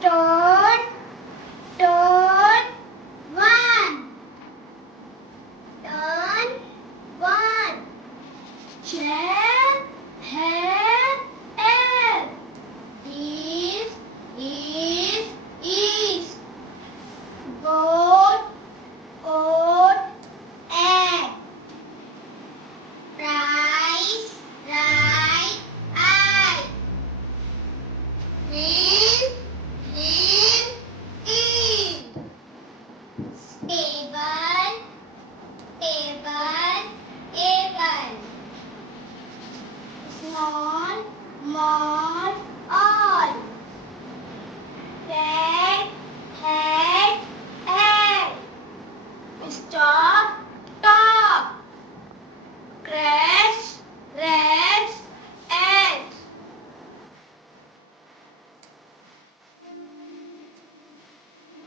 Stone, stone, one. Turn, one. Chair, hair, air. This is. Goat, oat, egg. Rice, right, eye. Rain, in. Table, table, table. Small, small.